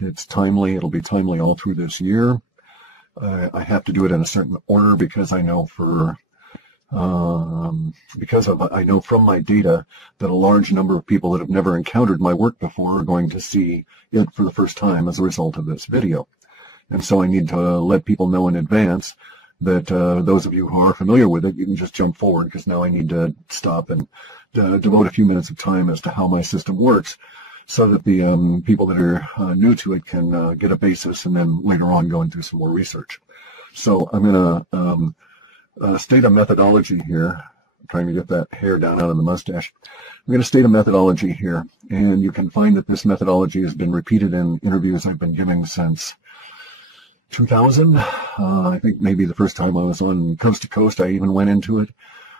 It's timely. It'll be timely all through this year. I have to do it in a certain order because I know I know from my data that a large number of people that have never encountered my work before are going to see it for the first time as a result of this video. And so I need to let people know in advance that those of you who are familiar with it, you can just jump forward, because now I need to stop and devote a few minutes of time as to how my system works, so that the people that are new to it can get a basis and then later on go and do some more research. So I'm going to state a methodology here. I'm trying to get that hair down out of the mustache. I'm going to state a methodology here, and you can find that this methodology has been repeated in interviews I've been giving since 2000. I think maybe the first time I was on Coast to Coast, I even went into it.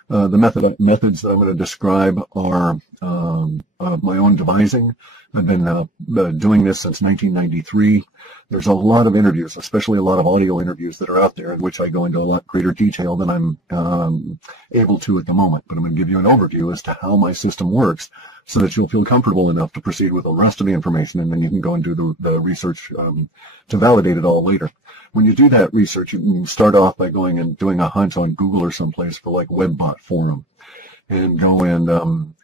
The methods that I'm going to describe are my own devising. I've been doing this since 1993. There's a lot of interviews, especially a lot of audio interviews that are out there in which I go into a lot greater detail than I'm able to at the moment. But I'm going to give you an overview as to how my system works so that you'll feel comfortable enough to proceed with the rest of the information, and then you can go and do the research to validate it all later. When you do that research, you can start off by going and doing a hunt on Google or someplace for like WebBot forum, and go and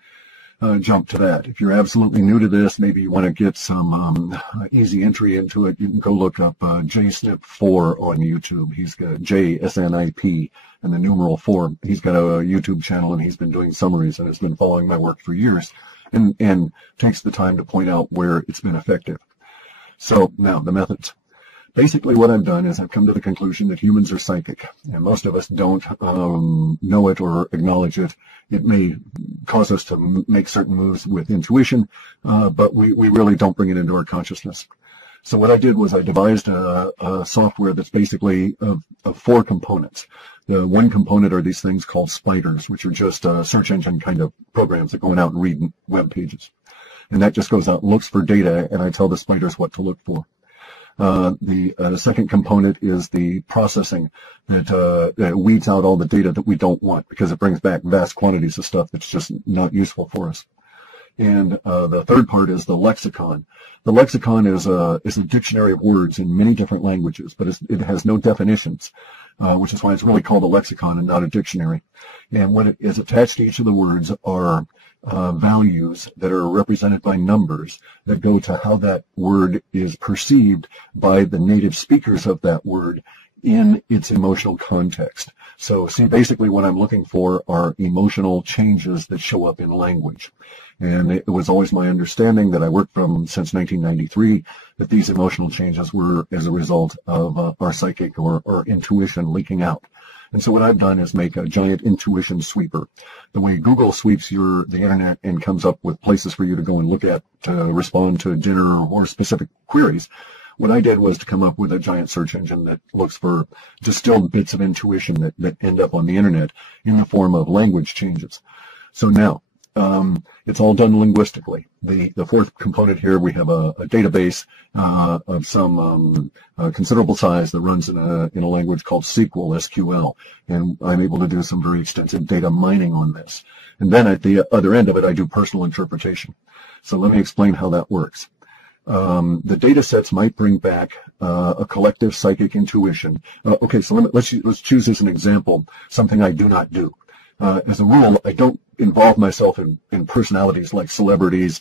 jump to that. If you're absolutely new to this, maybe you want to get some easy entry into it, you can go look up JSNIP4 on YouTube. He's got JSNIP and the numeral 4. He's got a YouTube channel, and he's been doing summaries and has been following my work for years, and takes the time to point out where it's been effective. So now the methods. Basically, what I've done is I've come to the conclusion that humans are psychic, and most of us don't know it or acknowledge it. It may cause us to make certain moves with intuition, but we really don't bring it into our consciousness. So what I did was I devised a software that's basically of 4 components. The one component are these things called spiders, which are just search engine kind of programs that go out and read web pages. And that just goes out and looks for data, and I tell the spiders what to look for. The second component is the processing that weeds out all the data that we don't want, because it brings back vast quantities of stuff that's just not useful for us. And the third part is the lexicon. The lexicon is a dictionary of words in many different languages, but it has no definitions, which is why it's really called a lexicon and not a dictionary. And what is attached to each of the words are values that are represented by numbers that go to how that word is perceived by the native speakers of that word in its emotional context. So see, basically what I'm looking for are emotional changes that show up in language. And it was always my understanding that I worked from since 1993 that these emotional changes were as a result of our psychic or intuition leaking out. And so what I've done is make a giant intuition sweeper. The way Google sweeps the internet and comes up with places for you to go and look at to respond to dinner or specific queries, what I did was to come up with a giant search engine that looks for distilled bits of intuition that end up on the internet in the form of language changes. So now, it's all done linguistically. The fourth component here, we have a database of some considerable size that runs in a language called SQL, and I'm able to do some very extensive data mining on this. And then at the other end of it, I do personal interpretation. So let me explain how that works. The data sets might bring back a collective psychic intuition. Okay, so let's choose as an example something I do not do. As a rule, I don't involve myself in personalities like celebrities,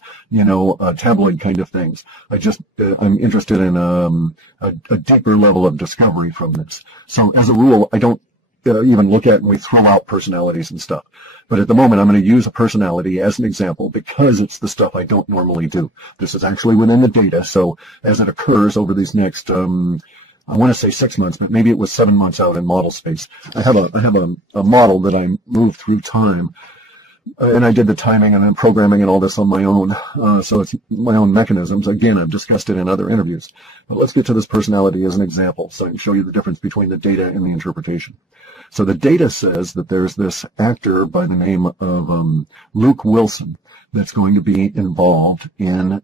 tabloid kind of things. I'm interested in a deeper level of discovery from this. So as a rule, I don't even look at and we throw out personalities and stuff. But at the moment, I'm going to use a personality as an example because it's the stuff I don't normally do. This is actually within the data. So as it occurs over these next, I want to say 6 months, but maybe it was 7 months out in model space. I have a model that I moved through time, and I did the timing and then programming and all this on my own. So it's my own mechanisms. Again, I've discussed it in other interviews. But let's get to this personality as an example so I can show you the difference between the data and the interpretation. So the data says that there's this actor by the name of Luke Wilson that's going to be involved in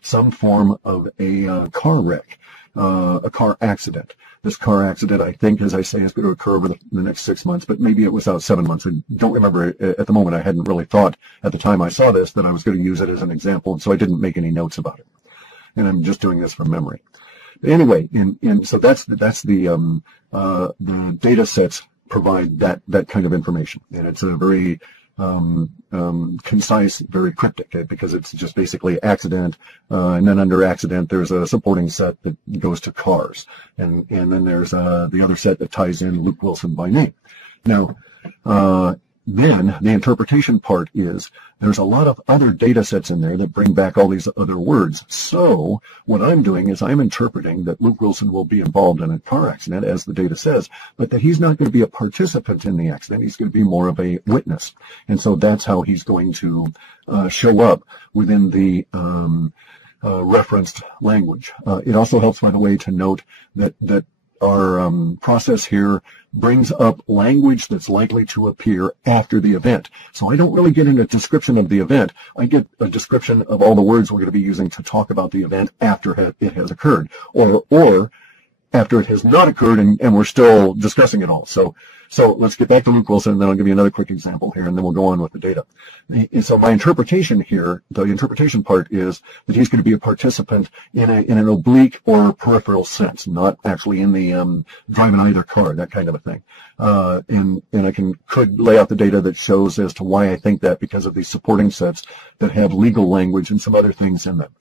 some form of a car wreck. A car accident. This car accident, I think, as I say, is going to occur over the next 6 months, but maybe it was out 7 months. I don't remember at the moment. I hadn't really thought at the time I saw this that I was going to use it as an example, and so I didn't make any notes about it. and I'm just doing this from memory. Anyway, so that's the data sets provide that kind of information, and it's a very concise, very cryptic, because it's just basically accident, and then under accident there's a supporting set that goes to cars, and then there's the other set that ties in Luke Wilson by name. Now, then the interpretation part is there's a lot of other data sets in there that bring back all these other words. So what I'm doing is I'm interpreting that Luke Wilson will be involved in a car accident, as the data says, but that he's not going to be a participant in the accident. He's going to be more of a witness. And so that's how he's going to show up within the referenced language. It also helps, by the way, to note that our process here brings up language that's likely to appear after the event. So I don't really get into a description of the event. I get a description of all the words we're going to be using to talk about the event after it has occurred, or after it has not occurred and we're still discussing it all. So let's get back to Luke Wilson, and then I'll give you another quick example here, and then we'll go on with the data. And so my interpretation here, the interpretation part, is that he's going to be a participant in an oblique or peripheral sense, not actually in the driving either car, that kind of a thing. And I could lay out the data that shows as to why I think that, because of these supporting sets that have legal language and some other things in them.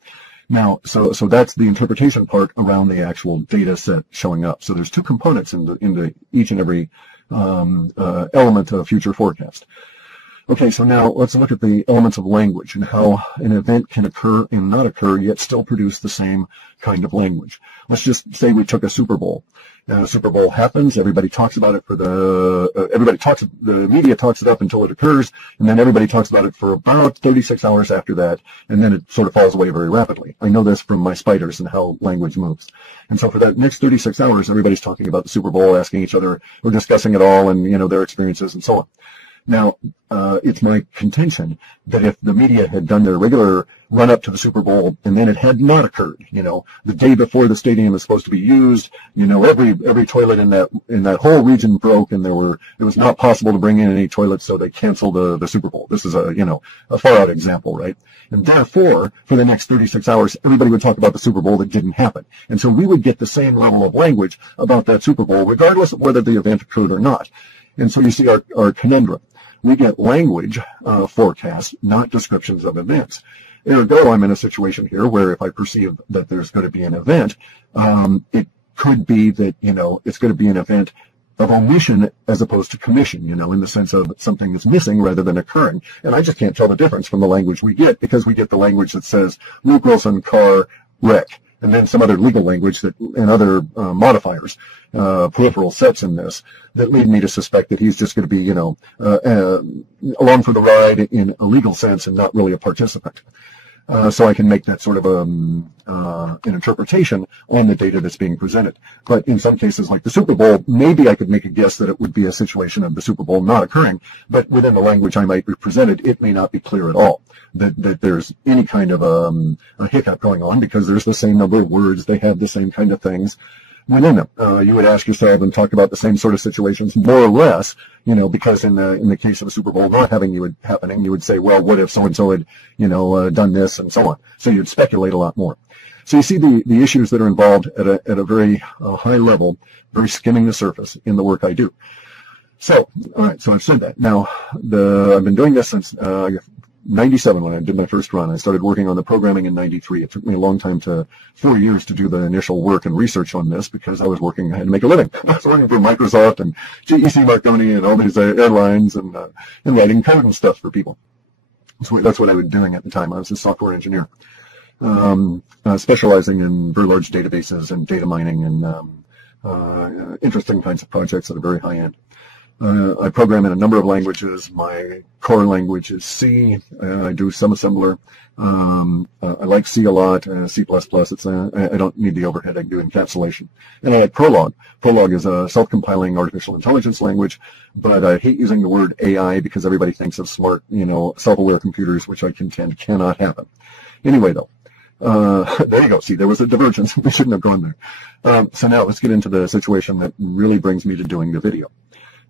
Now, so that's the interpretation part around the actual data set showing up. So there's two components into each and every element of future forecast. Okay, so now let's look at the elements of language and how an event can occur and not occur, yet still produce the same kind of language. Let's just say we took a Super Bowl. Super Bowl happens, everybody talks about it the media talks it up until it occurs, and then everybody talks about it for about 36 hours after that, and then it sort of falls away very rapidly. I know this from my spiders and how language moves. And so for that next 36 hours, everybody's talking about the Super Bowl, asking each other, or discussing it all, and, their experiences and so on. Now, it's my contention that if the media had done their regular run-up to the Super Bowl and then it had not occurred, the day before the stadium is supposed to be used, every toilet in that whole region broke, and it was not possible to bring in any toilets, so they canceled the Super Bowl. This is a far-out example, right? And therefore, for the next 36 hours, everybody would talk about the Super Bowl that didn't happen. And so we would get the same level of language about that Super Bowl, regardless of whether the event occurred or not. And so you see our conundrum. We get language forecasts, not descriptions of events. Ergo, I'm in a situation here where if I perceive that there's going to be an event, it could be that, it's going to be an event of omission as opposed to commission, in the sense of something that's missing rather than occurring. And I just can't tell the difference from the language we get, because we get the language that says Luke Wilson car wreck, and then some other legal language and other modifiers, peripheral sets in this, that lead me to suspect that he's just going to be, along for the ride in a legal sense and not really a participant. So I can make that sort of an interpretation on the data that's being presented. But in some cases, like the Super Bowl, maybe I could make a guess that it would be a situation of the Super Bowl not occurring, but within the language I might be presented, it may not be clear at all that there's any kind of a hiccup going on, because there's the same number of words, they have the same kind of things within them. You would ask yourself and talk about the same sort of situations, more or less, because in the case of a Super Bowl not happening, you would say, well, what if so-and-so had, done this and so on. So you'd speculate a lot more. So you see the issues that are involved at a very high level, very skimming the surface in the work I do. So, all right, so I've said that. Now, I've been doing this since 97 when I did my first run. I started working on the programming in 93. It took me a long time 4 years to do the initial work and research on this, because I had to make a living. I was working for Microsoft and GEC Marconi and all these airlines and writing code and stuff for people. So that's what I was doing at the time. I was a software engineer, specializing in very large databases and data mining and interesting kinds of projects at a very high end. I program in a number of languages. My core language is C. I do some assembler. I like C a lot. C++. I don't need the overhead. I do encapsulation. And I like Prolog. Prolog is a self-compiling artificial intelligence language, but I hate using the word AI because everybody thinks of smart, self-aware computers, which I contend cannot happen. Anyway, though. There you go. See, there was a divergence. We shouldn't have gone there. So now let's get into the situation that really brings me to doing the video.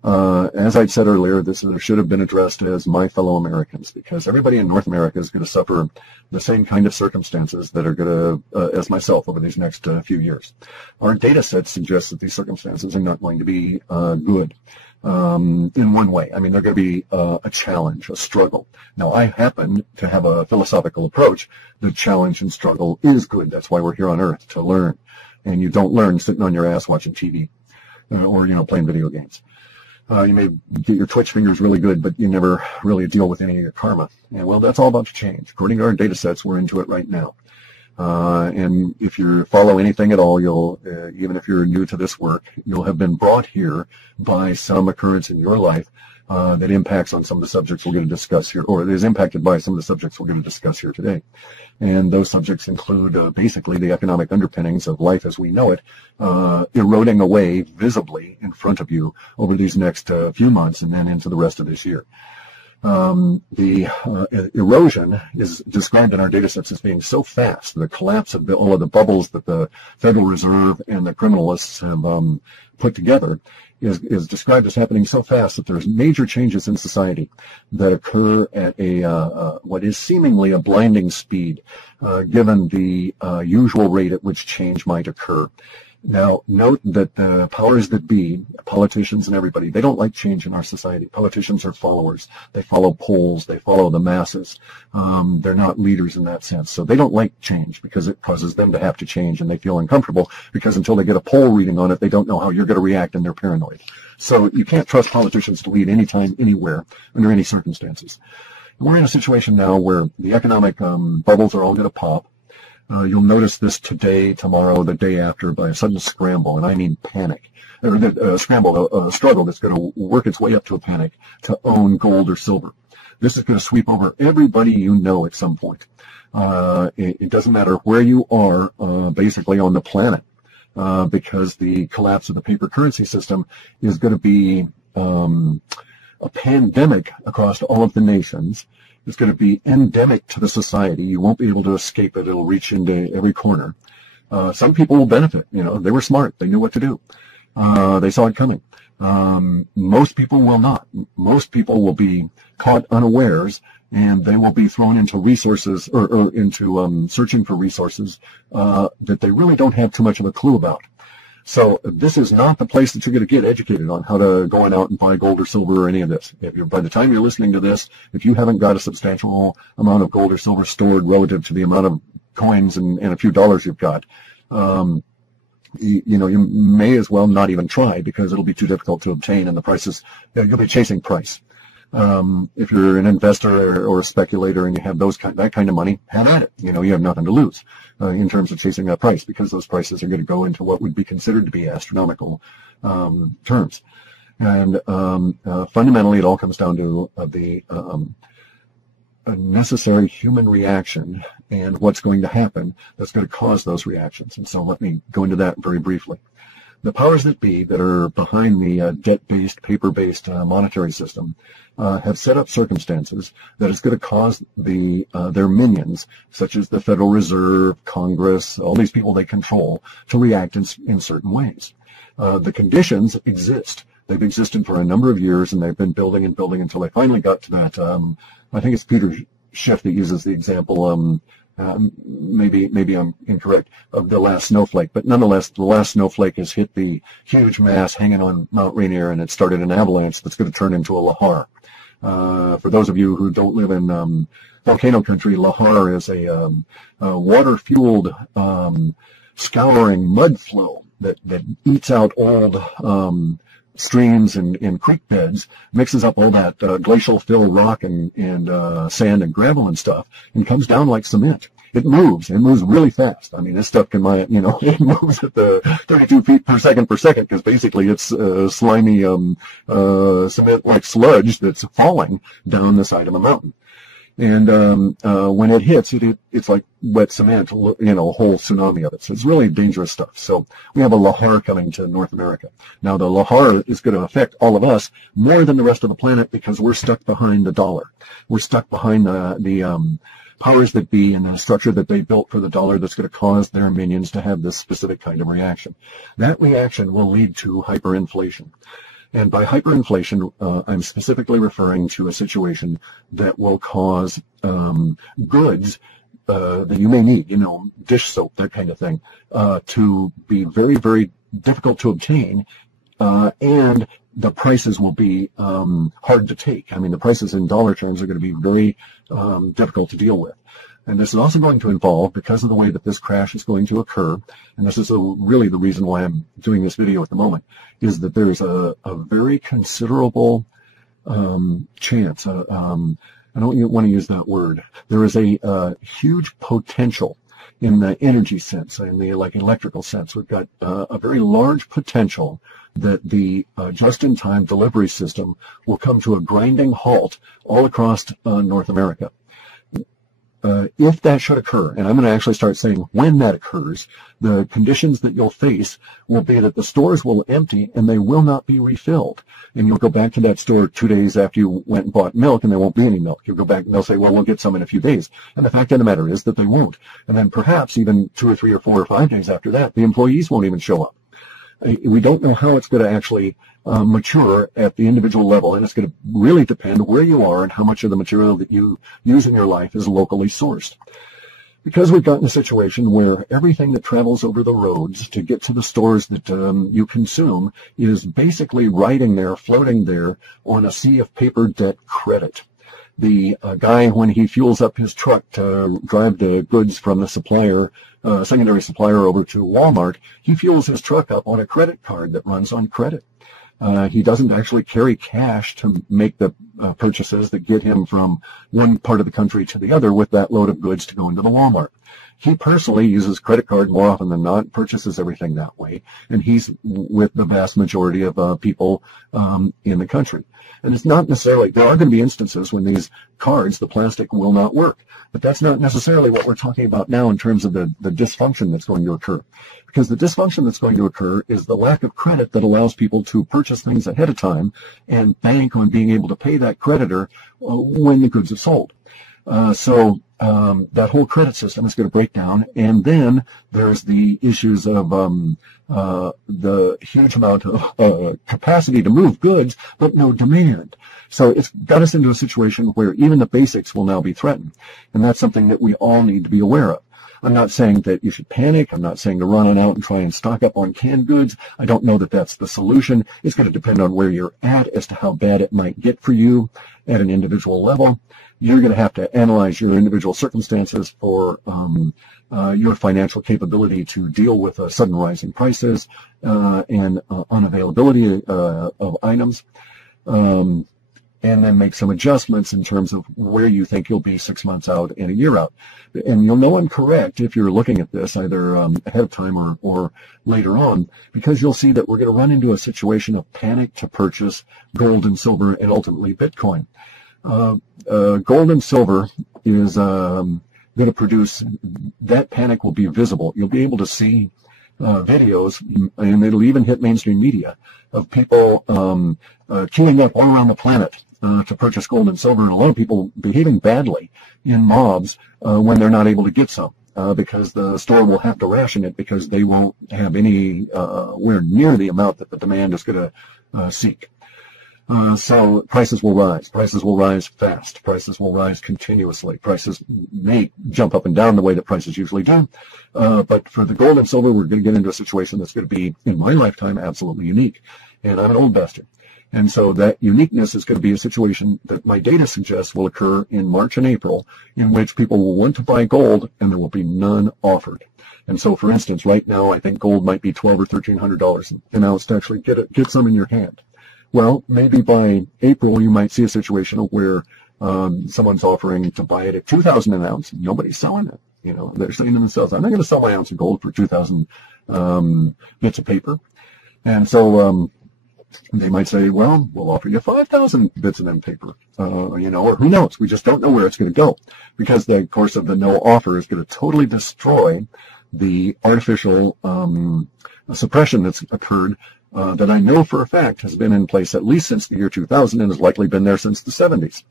As I said earlier, this should have been addressed as my fellow Americans, because everybody in North America is going to suffer the same kind of circumstances that are going to, as myself, over these next few years. Our data set suggests that these circumstances are not going to be good in one way. I mean, they're going to be a challenge, a struggle. Now, I happen to have a philosophical approach that challenge and struggle is good. That's why we're here on Earth, to learn. And you don't learn sitting on your ass watching TV or, playing video games. You may get your twitch fingers really good, but you never really deal with any of your karma. And, well, that's all about to change. According to our data sets, we're into it right now. And if you follow anything at all, you'll, even if you're new to this work, you'll have been brought here by some occurrence in your life that impacts on some of the subjects we're going to discuss here, or is impacted by some of the subjects we're going to discuss here today. And those subjects include basically the economic underpinnings of life as we know it, eroding away visibly in front of you over these next few months and then into the rest of this year. The erosion is described in our data sets as being so fast. The collapse of all of the bubbles that the Federal Reserve and the criminalists have put together is described as happening so fast that there's major changes in society that occur at a what is seemingly a blinding speed, given the usual rate at which change might occur. Now, note that the powers that be, politicians and everybody, they don't like change in our society. Politicians are followers. They follow polls. They follow the masses. They're not leaders in that sense. So they don't like change because it causes them to have to change, and they feel uncomfortable because until they get a poll reading on it, they don't know how you're going to react, and they're paranoid. So you can't trust politicians to lead anytime, anywhere, under any circumstances. We're in a situation now where the economic bubbles are all going to pop. You'll notice this today, tomorrow, the day after, by a sudden scramble, and I mean panic. A struggle that's going to work its way up to a panic to own gold or silver. This is going to sweep over everybody you know at some point. It doesn't matter where you are, basically on the planet, because the collapse of the paper currency system is going to be a pandemic across all of the nations. It's going to be endemic to the society. You won't be able to escape it. It'll reach into every corner. Some people will benefit. They were smart. They knew what to do. They saw it coming. Most people will not. Most people will be caught unawares, and they will be thrown into resources or into searching for resources that they really don't have too much of a clue about. So this is not the place that you're going to get educated on how to go on out and buy gold or silver or any of this. By the time you're listening to this, if you haven't got a substantial amount of gold or silver stored relative to the amount of coins and a few dollars you've got, you may as well not even try, because it'll be too difficult to obtain, and the prices, you'll be chasing price. If you're an investor or a speculator and you have that kind of money, have at it. You have nothing to lose in terms of chasing that price, because those prices are going to go into what would be considered to be astronomical terms. And fundamentally, it all comes down to a necessary human reaction and what's going to happen that's going to cause those reactions. And so let me go into that very briefly. The powers that be that are behind the debt-based, paper-based monetary system have set up circumstances that is going to cause their minions, such as the Federal Reserve, Congress, all these people they control, to react in certain ways. The conditions exist. They've existed for a number of years, and they've been building and building until they finally got to that. I think it's Peter Schiff that uses the example. Maybe I'm incorrect, of the last snowflake, but nonetheless, the last snowflake has hit the huge mass hanging on Mount Rainier, and it started an avalanche that's going to turn into a lahar. For those of you who don't live in volcano country, lahar is a water-fueled scouring mud flow that eats out old streams and creek beds, mixes up all that glacial fill rock and sand and gravel and stuff, and comes down like cement. It moves really fast. I mean, this stuff can, it moves at the 32 feet per second, because basically it's slimy cement-like sludge that's falling down the side of a mountain. And when it hits, it's like wet cement, a whole tsunami of it. So it's really dangerous stuff. So we have a lahar coming to North America. Now, the lahar is going to affect all of us more than the rest of the planet, because we're stuck behind the dollar. We're stuck behind the powers that be and the structure that they built for the dollar that's going to cause their minions to have this specific kind of reaction. That reaction will lead to hyperinflation. And by hyperinflation, I'm specifically referring to a situation that will cause goods that you may need, dish soap, that kind of thing, to be very, very difficult to obtain, and the prices will be hard to take. I mean, the prices in dollar terms are going to be very difficult to deal with. And this is also going to involve, because of the way that this crash is going to occur, and this is really the reason why I'm doing this video at the moment, is that there's a very considerable chance, I don't want to use that word, there is a huge potential in the energy sense, in the electrical sense. We've got a very large potential that the just-in-time delivery system will come to a grinding halt all across North America. If that should occur, and I'm going to actually start saying when that occurs, the conditions that you'll face will be that the stores will empty and they will not be refilled. And you'll go back to that store 2 days after you went and bought milk and there won't be any milk. You'll go back and they'll say, well, we'll get some in a few days. And the fact of the matter is that they won't. And then perhaps even 2 or 3 or 4 or 5 days after that, the employees won't even show up. We don't know how it's going to actually mature at the individual level, and it's going to really depend where you are and how much of the material that you use in your life is locally sourced. Because we've gotten a situation where everything that travels over the roads to get to the stores that you consume is basically riding there, floating there on a sea of paper debt credit. The guy, when he fuels up his truck to drive the goods from the supplier, secondary supplier over to Walmart, he fuels his truck up on a credit card that runs on credit. He doesn't actually carry cash to make the purchases that get him from one part of the country to the other with that load of goods to go into the Walmart. He personally uses credit card more often than not, purchases everything that way, and he's with the vast majority of people in the country. And it's not necessarily, there are going to be instances when these cards, the plastic, will not work. But that's not necessarily what we're talking about now in terms of the dysfunction that's going to occur. Because the dysfunction that's going to occur is the lack of credit that allows people to purchase things ahead of time and bank on being able to pay that creditor when the goods are sold. So that whole credit system is going to break down, and then there's the issues of the huge amount of capacity to move goods, but no demand. So it's got us into a situation where even the basics will now be threatened, and that's something that we all need to be aware of. I'm not saying that you should panic. I'm not saying to run on out and try and stock up on canned goods. I don't know that that's the solution. It's going to depend on where you're at as to how bad it might get for you at an individual level. You're going to have to analyze your individual circumstances for your financial capability to deal with sudden rising prices and unavailability of items. And then make some adjustments in terms of where you think you'll be 6 months out and a year out. And you'll know I'm correct if you're looking at this either ahead of time or later on, because you'll see that we're going to run into a situation of panic to purchase gold and silver and ultimately Bitcoin. Gold and silver is going to produce, that panic will be visible. You'll be able to see videos, and it'll even hit mainstream media, of people queuing up all around the planet to purchase gold and silver, and a lot of people behaving badly in mobs when they're not able to get some, because the store will have to ration it because they won't have anywhere near the amount that the demand is going to seek. So prices will rise. Prices will rise fast. Prices will rise continuously. Prices may jump up and down the way that prices usually do. But for the gold and silver, we're going to get into a situation that's going to be, in my lifetime, absolutely unique. And I'm an old bastard. And so that uniqueness is going to be a situation that my data suggests will occur in March and April, in which people will want to buy gold and there will be none offered. And so, for instance, right now, I think gold might be $1,200 or $1,300 an ounce to actually get some in your hand. Well, maybe by April, you might see a situation where someone's offering to buy it at $2,000 an ounce. Nobody's selling it. You know, they're saying to themselves, I'm not going to sell my ounce of gold for 2,000 bits of paper. And so they might say, well, we'll offer you 5,000 bits of them paper, you know, or who knows? We just don't know where it's going to go, because the course of the no offer is going to totally destroy the artificial suppression that's occurred, that I know for a fact has been in place at least since the year 2000 and has likely been there since the 70s.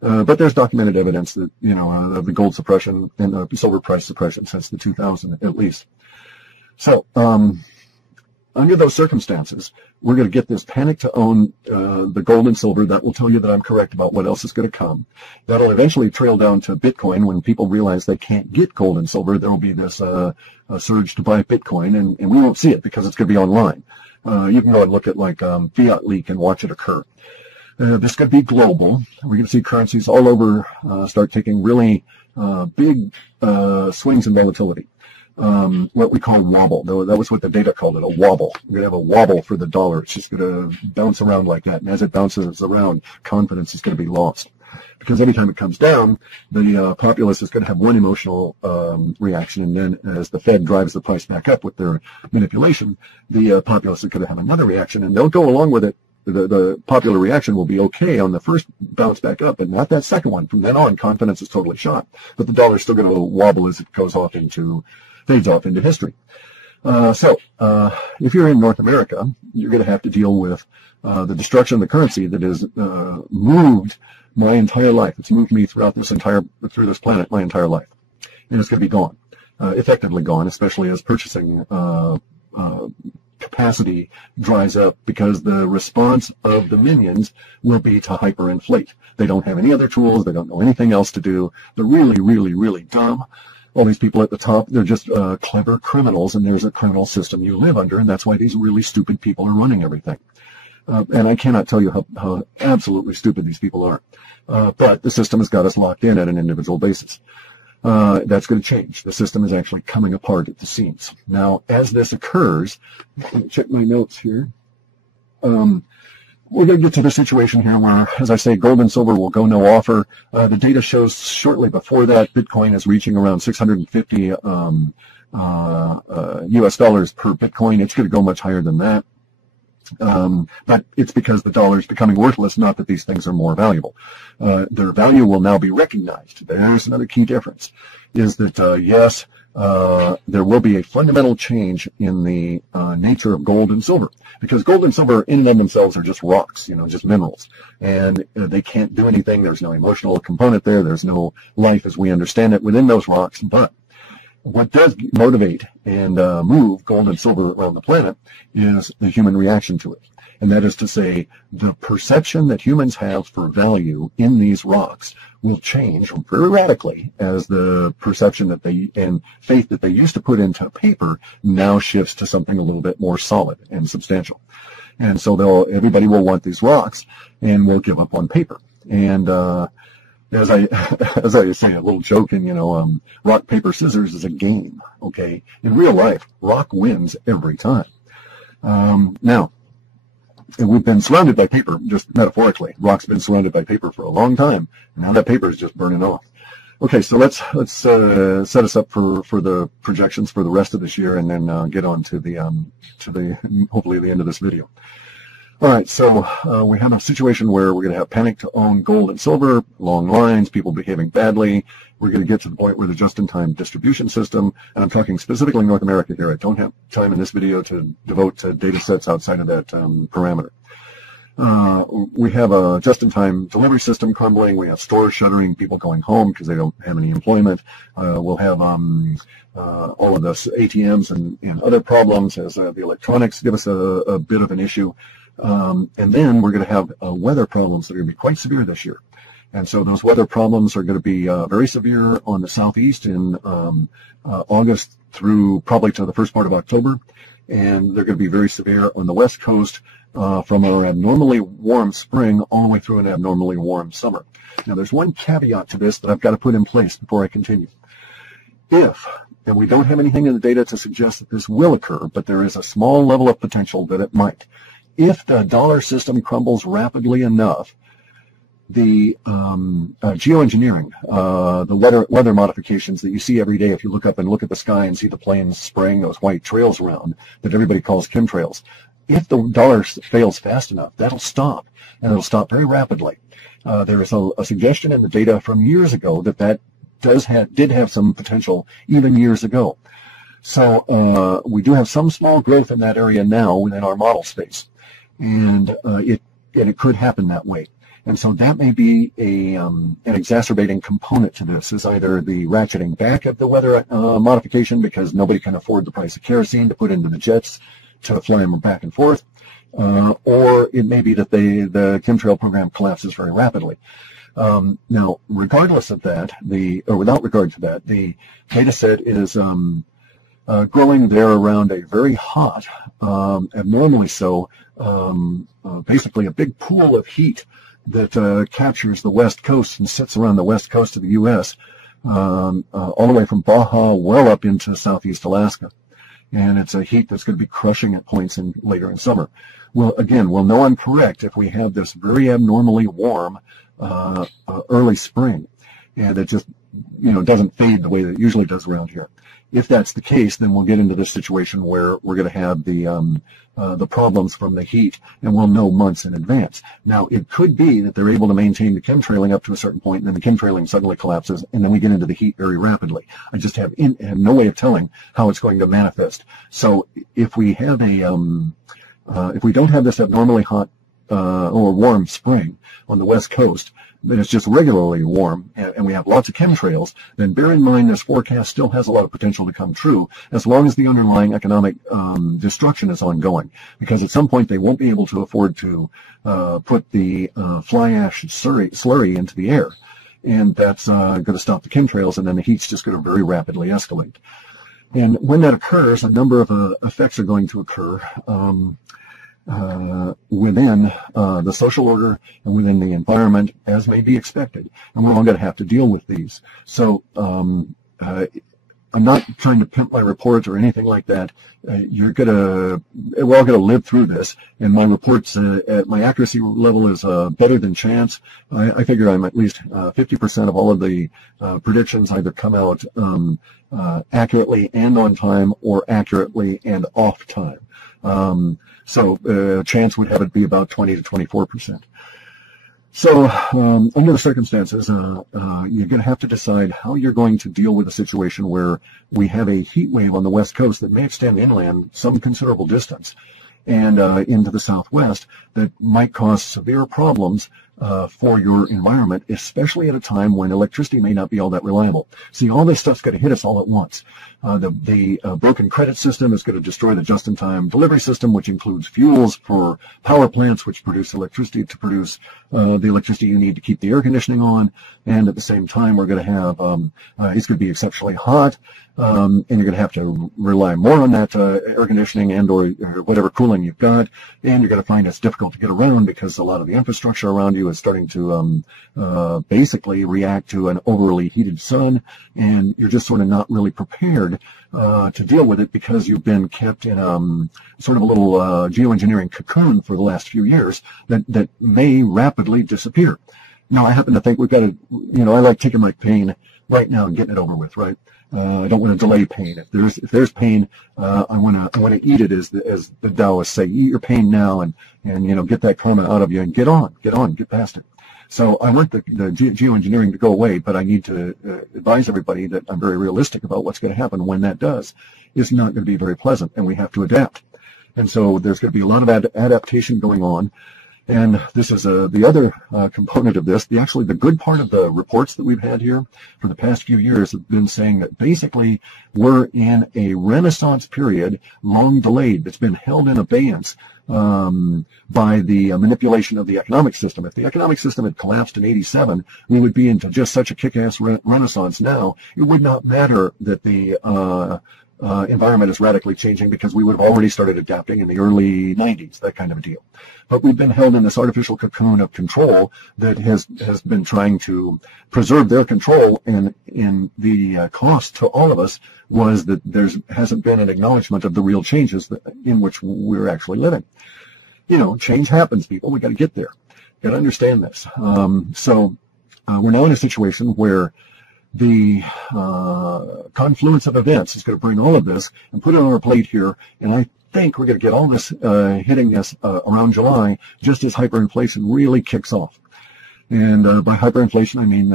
But there's documented evidence that, you know, of the gold suppression and the silver price suppression since the 2000 at least. So, under those circumstances, we're going to get this panic to own the gold and silver. That will tell you that I'm correct about what else is going to come. That'll eventually trail down to Bitcoin. When people realize they can't get gold and silver, there will be this surge to buy Bitcoin, and we won't see it because it's going to be online. You can go and look at like Fiat Leak and watch it occur. This is going to be global. We're going to see currencies all over start taking really big swings in volatility. What we call wobble. That was what the data called it, a wobble. We're going to have a wobble for the dollar. It's just going to bounce around like that. And as it bounces around, confidence is going to be lost. Because every time it comes down, the populace is going to have one emotional reaction. And then as the Fed drives the price back up with their manipulation, the populace is going to have another reaction. And they'll go along with it. The popular reaction will be okay on the first bounce back up, but not that second one. From then on, confidence is totally shot. But the dollar is still going to wobble as it fades off into history. So if you're in North America, you're going to have to deal with the destruction of the currency that has moved my entire life. It's moved me through this planet my entire life. And it's going to be gone, effectively gone, especially as purchasing capacity dries up, because the response of the minions will be to hyperinflate. They don't have any other tools. They don't know anything else to do. They're really, really, really dumb. All these people at the top, they're just clever criminals, and there's a criminal system you live under, and that's why these really stupid people are running everything. And I cannot tell you how absolutely stupid these people are. But the system has got us locked in at an individual basis. That's going to change. The system is actually coming apart at the seams. Now, as this occurs, let me check my notes here. We're going to get to the situation here where, as I say, gold and silver will go no offer. The data shows shortly before that, Bitcoin is reaching around 650 US dollars per Bitcoin. It's going to go much higher than that. But it's because the dollar is becoming worthless, not that these things are more valuable. Their value will now be recognized. There's another key difference, is that, yes, there will be a fundamental change in the nature of gold and silver, because gold and silver in and of themselves are just rocks, just minerals, and they can't do anything. There's no emotional component there. There's no life as we understand it within those rocks. But what does motivate and move gold and silver around the planet is the human reaction to it. And that is to say, the perception that humans have for value in these rocks will change very radically as the perception that and faith that they used to put into paper now shifts to something a little bit more solid and substantial. And so everybody will want these rocks and will give up on paper. And as I say, a little joking, rock, paper, scissors is a game, okay? In real life, rock wins every time. Now, we've been surrounded by paper, just metaphorically. Rock's been surrounded by paper for a long time. Now that paper is just burning off. Okay, so let's set us up for the projections for the rest of this year, and then get on to the hopefully the end of this video. All right, so we have a situation where we're going to have panic to own gold and silver, long lines, people behaving badly. We're going to get to the point where the just-in-time distribution system, and I'm talking specifically North America here. I don't have time in this video to devote to data sets outside of that parameter. We have a just-in-time delivery system crumbling. We have stores shuttering, people going home because they don't have any employment. We'll have all of this ATMs and other problems as the electronics give us a bit of an issue. And then we're going to have weather problems that are going to be quite severe this year. And so those weather problems are going to be very severe on the southeast in August through probably to the first part of October. And they're going to be very severe on the west coast from our abnormally warm spring all the way through an abnormally warm summer. Now, there's one caveat to this that I've got to put in place before I continue. And we don't have anything in the data to suggest that this will occur, but there is a small level of potential that it might. If the dollar system crumbles rapidly enough, the geoengineering, the weather modifications that you see every day, if you look up and look at the sky and see the planes spraying those white trails around that everybody calls chemtrails, if the dollar fails fast enough, that'll stop, and it'll stop very rapidly. There is a suggestion in the data from years ago that did have some potential even years ago. So we do have some small growth in that area now within our model space, and it could happen that way. And so that may be an exacerbating component to this, is either the ratcheting back of the weather modification because nobody can afford the price of kerosene to put into the jets to fly them back and forth, or it may be that the chemtrail program collapses very rapidly. Now, regardless of that, or without regard to that, the data set is growing there around a very hot, abnormally so, basically a big pool of heat that captures the west coast and sits around the west coast of the U.S., all the way from Baja well up into southeast Alaska. And it's a heat that's going to be crushing at points later in summer. Well, again, we'll know I'm correct if we have this very abnormally warm early spring, and it just doesn't fade the way that it usually does around here. If that's the case, then we'll get into this situation where we're going to have the problems from the heat, and we'll know months in advance. Now, it could be that they're able to maintain the chemtrailing up to a certain point, and then the chemtrailing suddenly collapses, and then we get into the heat very rapidly. I just have no way of telling how it's going to manifest. So if we have if we don't have this abnormally hot or warm spring on the west coast, then it's just regularly warm, and we have lots of chemtrails, then bear in mind this forecast still has a lot of potential to come true as long as the underlying economic destruction is ongoing. Because at some point they won't be able to afford to put the fly ash slurry into the air. And that's going to stop the chemtrails, and then the heat's just going to very rapidly escalate. And when that occurs, a number of effects are going to occur within the social order and within the environment, as may be expected. And we're all going to have to deal with these. So I'm not trying to pimp my report or anything like that. We're all going to live through this. And my reports, my accuracy level is better than chance. I figure I'm at least 50% of all of the predictions either come out accurately and on time, or accurately and off time. So chance would have it be about 20 to 24%. So under the circumstances, you're going to have to decide how you're going to deal with a situation where we have a heat wave on the west coast that may extend inland some considerable distance and into the southwest that might cause severe problems for your environment, especially at a time when electricity may not be all that reliable. See, all this stuff's going to hit us all at once. The broken credit system is going to destroy the just-in-time delivery system, which includes fuels for power plants, which produce electricity to produce the electricity you need to keep the air conditioning on. And at the same time, we're going to have it's going to be exceptionally hot, and you're going to have to rely more on that air conditioning and or whatever cooling you've got. And you're going to find it's difficult to get around because a lot of the infrastructure around you is starting to basically react to an overly heated sun, and you're just sort of not really prepared to deal with it because you've been kept in sort of a little geoengineering cocoon for the last few years that may rapidly disappear. Now, I happen to think we've got to, I like taking my pain right now and getting it over with, right? I don't want to delay pain. If there's pain, I want to eat it, as the Taoists say. Eat your pain now, and get that karma out of you, and get past it. So I want the geoengineering to go away, but I need to advise everybody that I'm very realistic about what's going to happen when that does. It's not going to be very pleasant, and we have to adapt. And so there's going to be a lot of adaptation going on. And this is the other component of this. The good part of the reports that we've had here for the past few years have been saying that basically we're in a renaissance period, long delayed, that's been held in abeyance by the manipulation of the economic system. If the economic system had collapsed in '87, we would be into just such a kick-ass renaissance now. It would not matter that the environment is radically changing, because we would have already started adapting in the early 90s, that kind of a deal. But we've been held in this artificial cocoon of control that has been trying to preserve their control, and in the cost to all of us was that hasn't been an acknowledgement of the real changes in which we're actually living. Change happens, people. We got to get there. Got to understand this. So we're now in a situation where the confluence of events is going to bring all of this and put it on our plate here, and I think we're going to get all this hitting us around July, just as hyperinflation really kicks off. And by hyperinflation, I mean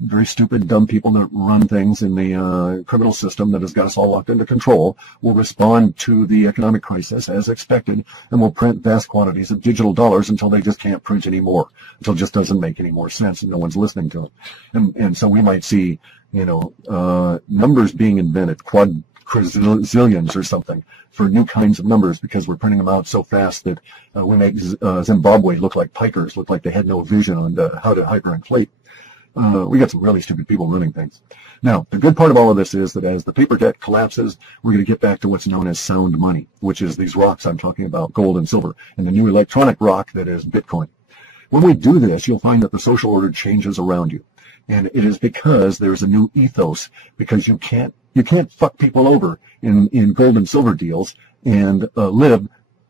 very stupid, dumb people that run things in the criminal system that has got us all locked into control will respond to the economic crisis as expected, and will print vast quantities of digital dollars until they just can't print anymore, until it just doesn't make any more sense and no one's listening to it. And so we might see, numbers being invented, quadrillions or something for new kinds of numbers because we're printing them out so fast that we make Zimbabwe look like pikers, look like they had no vision on how to hyperinflate. We got some really stupid people running things. Now, the good part of all of this is that as the paper debt collapses, we're going to get back to what's known as sound money, which is these rocks I'm talking about, gold and silver, and the new electronic rock that is Bitcoin. When we do this, you'll find that the social order changes around you. And it is because there's a new ethos, because you can't fuck people over in gold and silver deals and live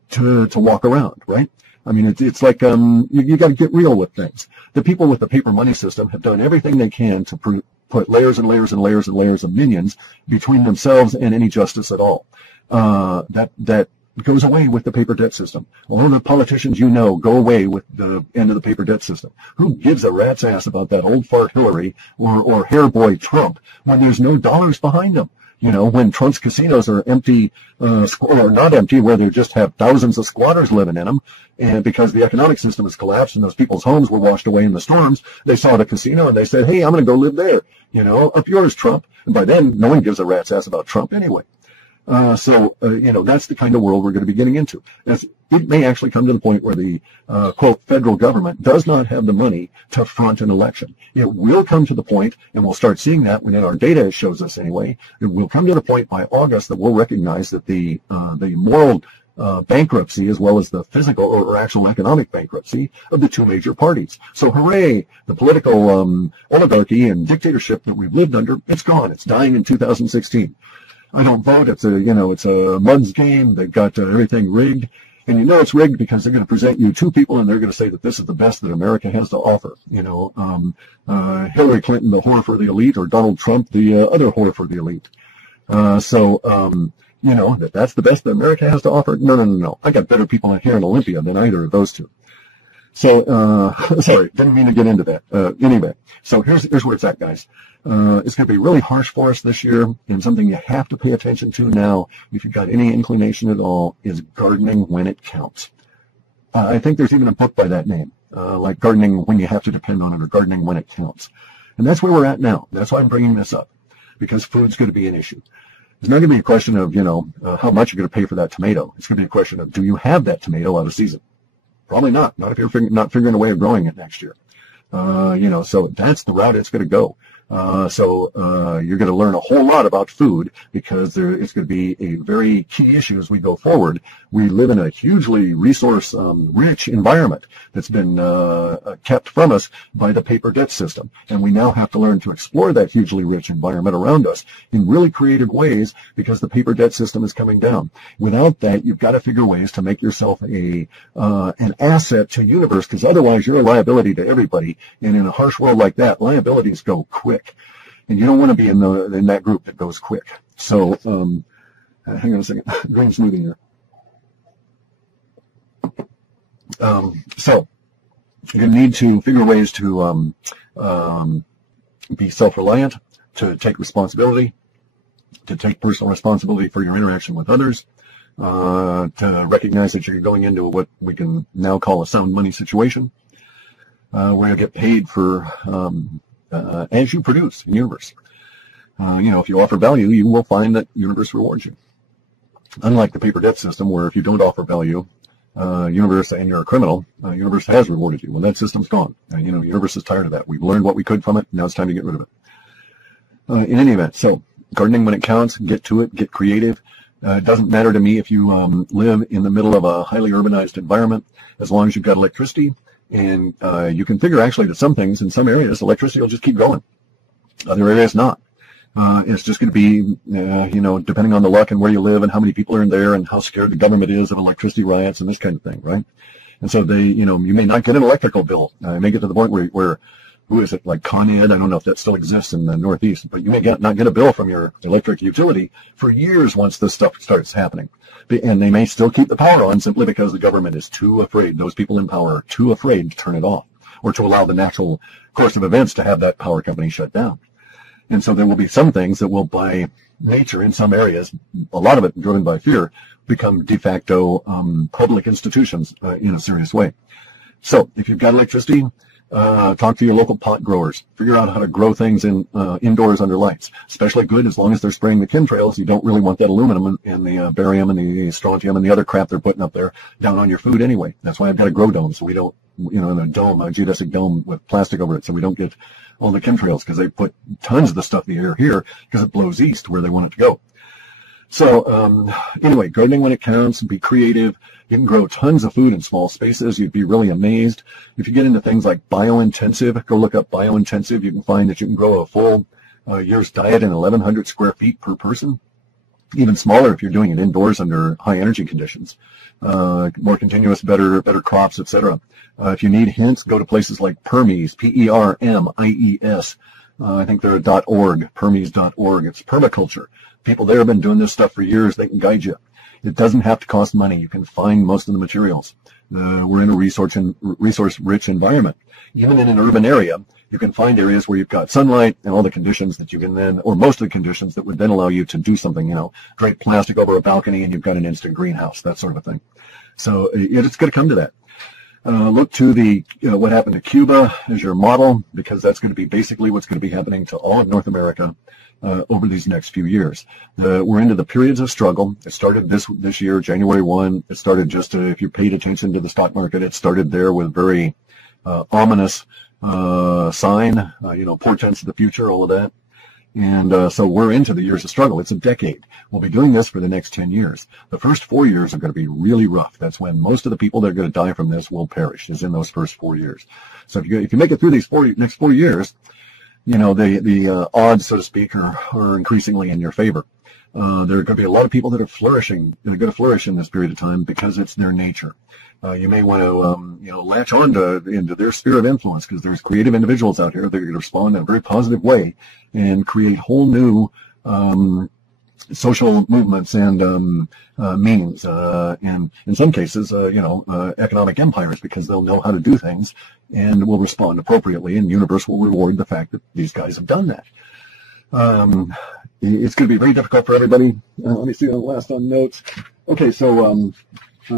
to walk around, right? I mean, it's like you got to get real with things. The people with the paper money system have done everything they can to put layers and layers and layers and layers of minions between themselves and any justice at all. That goes away with the paper debt system. All of the politicians you know go away with the end of the paper debt system. Who gives a rat's ass about that old fart Hillary or hair boy Trump when there's no dollars behind them? You know, when Trump's casinos are empty, or not empty, where they just have thousands of squatters living in them, and because the economic system has collapsed and those people's homes were washed away in the storms, they saw the casino and they said, hey, I'm going to go live there. You know, up yours, Trump. And by then, no one gives a rat's ass about Trump anyway. You know, that's the kind of world we're going to be getting into. It may actually come to the point where the, quote, federal government does not have the money to front an election. It will come to the point, and we'll start seeing that within our data shows us anyway, it will come to the point by August that we'll recognize that the moral bankruptcy as well as the physical or actual economic bankruptcy of the two major parties. So hooray, the political oligarchy and dictatorship that we've lived under, it's gone. It's dying in 2016. I don't vote. It's a mud's game. They've got everything rigged. And you know it's rigged because they're going to present you two people and they're going to say that this is the best that America has to offer. You know, Hillary Clinton, the whore for the elite, or Donald Trump, the other whore for the elite. You know, that's the best that America has to offer. No. I got better people here in Olympia than either of those two. So, sorry, didn't mean to get into that. Anyway, so here's where it's at, guys. It's going to be really harsh for us this year, and something you have to pay attention to now, if you've got any inclination at all, is gardening when it counts. I think there's even a book by that name, like Gardening When You Have to Depend on It, or Gardening When It Counts. And that's where we're at now. That's why I'm bringing this up, because food's going to be an issue. It's not going to be a question of, you know, how much you're going to pay for that tomato. It's going to be a question of, do you have that tomato out of season? Probably not. Not if you're not figuring a way of growing it next year. You know, so that's the route it's going to go. You're going to learn a whole lot about food because it's going to be a very key issue as we go forward. We live in a hugely resource rich environment that's been kept from us by the paper debt system, and we now have to learn to explore that hugely rich environment around us in really creative ways because the paper debt system is coming down. Without that, you've got to figure ways to make yourself an asset to the universe, because otherwise you're a liability to everybody, and in a harsh world like that, liabilities go quick. And you don't want to be in that group that goes quick. So, hang on a second. Green smoothie here. So, you're going to need to figure ways to be self-reliant, to take responsibility, to take personal responsibility for your interaction with others, to recognize that you're going into what we can now call a sound money situation, where you get paid for as you produce in the universe. You know, if you offer value, you will find that universe rewards you. Unlike the paper debt system, where if you don't offer value, universe, and you're a criminal, universe has rewarded you. Well, that system's gone. You know, universe is tired of that. We've learned what we could from it. Now it's time to get rid of it. In any event, so gardening when it counts, get to it, get creative. It doesn't matter to me if you live in the middle of a highly urbanized environment, as long as you've got electricity. And you can figure actually that some things in some areas, electricity will just keep going. Other areas not. It's just going to be, you know, depending on the luck and where you live and how many people are in there and how scared the government is of electricity riots and this kind of thing, right? And so you know, you may not get an electrical bill. You may get to the point where who is it, like Con Ed? I don't know if that still exists in the Northeast, but you may not get a bill from your electric utility for years once this stuff starts happening. And they may still keep the power on simply because the government is too afraid. Those people in power are too afraid to turn it off or to allow the natural course of events to have that power company shut down. And so there will be some things that will, by nature in some areas, a lot of it driven by fear, become de facto public institutions in a serious way. So if you've got electricity, Talk to your local pot growers. Figure out how to grow things indoors under lights. Especially good as long as they're spraying the chemtrails. You don't really want that aluminum and the barium and the strontium and the other crap they're putting up there down on your food anyway. That's why I've got a grow dome, so we don't, in a dome, a geodesic dome with plastic over it, so we don't get all the chemtrails, because they put tons of the stuff in the air here because it blows east where they want it to go. So anyway, gardening when it counts, be creative. You can grow tons of food in small spaces. You'd be really amazed. If you get into things like biointensive, go look up biointensive. You can find that you can grow a full year's diet in 1,100 square feet per person. Even smaller if you're doing it indoors under high energy conditions. More continuous, better crops, etc. If you need hints, go to places like Permies, P-E-R-M-I-E-S. I think they're .org, Permies.org. It's permaculture. People there have been doing this stuff for years. They can guide you. It doesn't have to cost money. You can find most of the materials. We're in a resource-rich environment. Even in an urban area, you can find areas where you've got sunlight and all the conditions that you can then, or most of the conditions that would then allow you to do something, drape plastic over a balcony and you've got an instant greenhouse, that sort of a thing. So it's going to come to that. Look to what happened to Cuba as your model, because that's going to be basically what's going to be happening to all of North America over these next few years. We're into the periods of struggle. It started this year, January 1. It started just if you paid attention to the stock market, it started there with very ominous sign, portents of the future, all of that. And so we're into the years of struggle. It's a decade. We'll be doing this for the next 10 years. The first 4 years are going to be really rough. That's when most of the people that are going to die from this will perish, is in those first 4 years. So if you make it through these next 4 years, the odds, so to speak, are increasingly in your favor. There are going to be a lot of people that are flourishing, that are going to flourish in this period of time because it's their nature. You may want to, latch on into their sphere of influence, because there's creative individuals out here that are going to respond in a very positive way and create whole new social movements and means, and in some cases, economic empires, because they'll know how to do things and will respond appropriately, and the universe will reward the fact that these guys have done that. It's going to be very difficult for everybody. Let me see the last on notes. Okay, so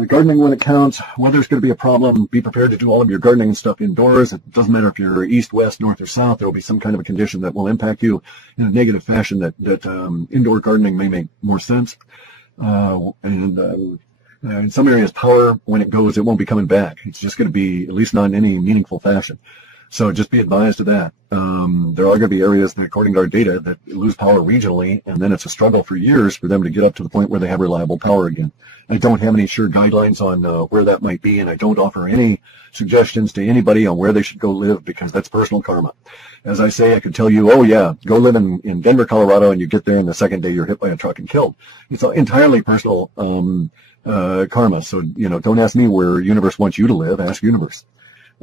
gardening when it counts. Weather's going to be a problem. Be prepared to do all of your gardening stuff indoors. It doesn't matter if you're east, west, north, or south. There will be some kind of a condition that will impact you in a negative fashion that indoor gardening may make more sense. In some areas, power, when it goes, it won't be coming back. It's just going to be, at least not in any meaningful fashion. So just be advised of that. There are going to be areas that, according to our data, that lose power regionally, and then it's a struggle for years for them to get up to the point where they have reliable power again. I don't have any sure guidelines on where that might be, and I don't offer any suggestions to anybody on where they should go live, because that's personal karma. As I say, I could tell you, oh yeah, go live in Denver, Colorado, and you get there, and the second day you're hit by a truck and killed. It's entirely personal karma. So, don't ask me where universe wants you to live. Ask universe.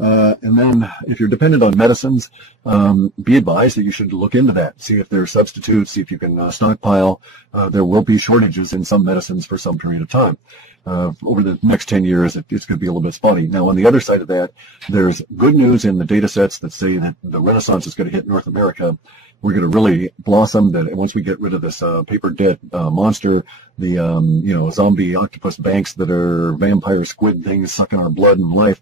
And then if you're dependent on medicines, be advised that you should look into that. See if there are substitutes, see if you can stockpile. There will be shortages in some medicines for some period of time. Over the next 10 years, it's going to be a little bit spotty. Now, on the other side of that, there's good news in the data sets that say that the Renaissance is going to hit North America. We're going to really blossom. That once we get rid of this paper debt monster, the zombie octopus banks that are vampire squid things sucking our blood and life.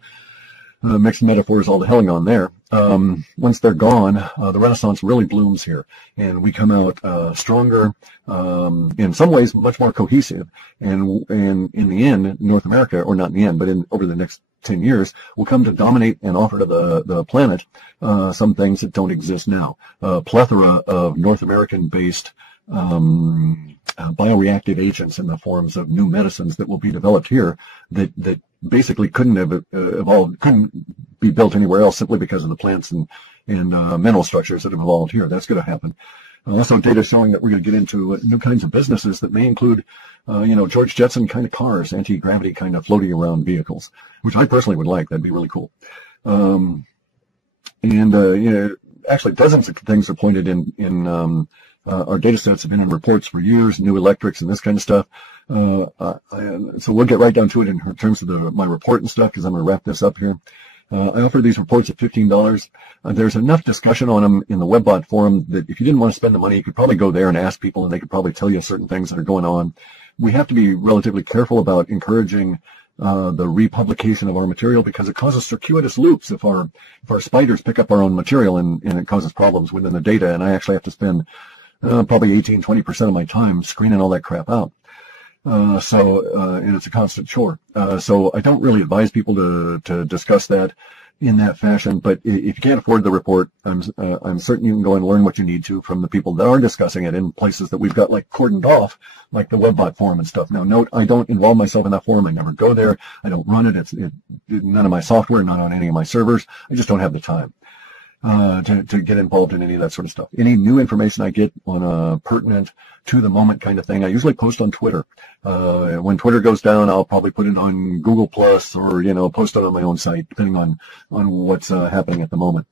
Mixed metaphors all the helling on there. Once they're gone, the Renaissance really blooms here, and we come out stronger, in some ways much more cohesive, and in the end, North America, or not in the end, but over the next 10 years, will come to dominate and offer to the planet some things that don't exist now. A plethora of North American-based bioreactive agents in the forms of new medicines that will be developed here that basically couldn't have evolved, couldn't be built anywhere else, simply because of the plants and mineral structures that have evolved here. That's going to happen. Also, data showing that we're going to get into new kinds of businesses that may include, George Jetson kind of cars, anti-gravity kind of floating around vehicles, which I personally would like. That'd be really cool. Actually, dozens of things are pointed in our data sets have been in reports for years, new electrics and this kind of stuff. So we'll get right down to it in terms of my report and stuff, because I'm going to wrap this up here. I offer these reports at $15. There's enough discussion on them in the WebBot forum that if you didn't want to spend the money, you could probably go there and ask people, and they could probably tell you certain things that are going on. We have to be relatively careful about encouraging the republication of our material, because it causes circuitous loops if our spiders pick up our own material, and it causes problems within the data, and I actually have to spend probably 18-20% of my time screening all that crap out. And it's a constant chore. So I don't really advise people to discuss that in that fashion, but if you can't afford the report, I'm certain you can go and learn what you need to from the people that are discussing it in places that we've got like cordoned off, like the WebBot forum and stuff. Now, note, I don't involve myself in that forum. I never go there. I don't run it. It's none of my software, not on any of my servers. I just don't have the time to get involved in any of that sort of stuff. Any new information I get on a pertinent to the moment kind of thing, I usually post on Twitter. When Twitter goes down, I'll probably put it on Google Plus, or post it on my own site, depending on what's happening at the moment.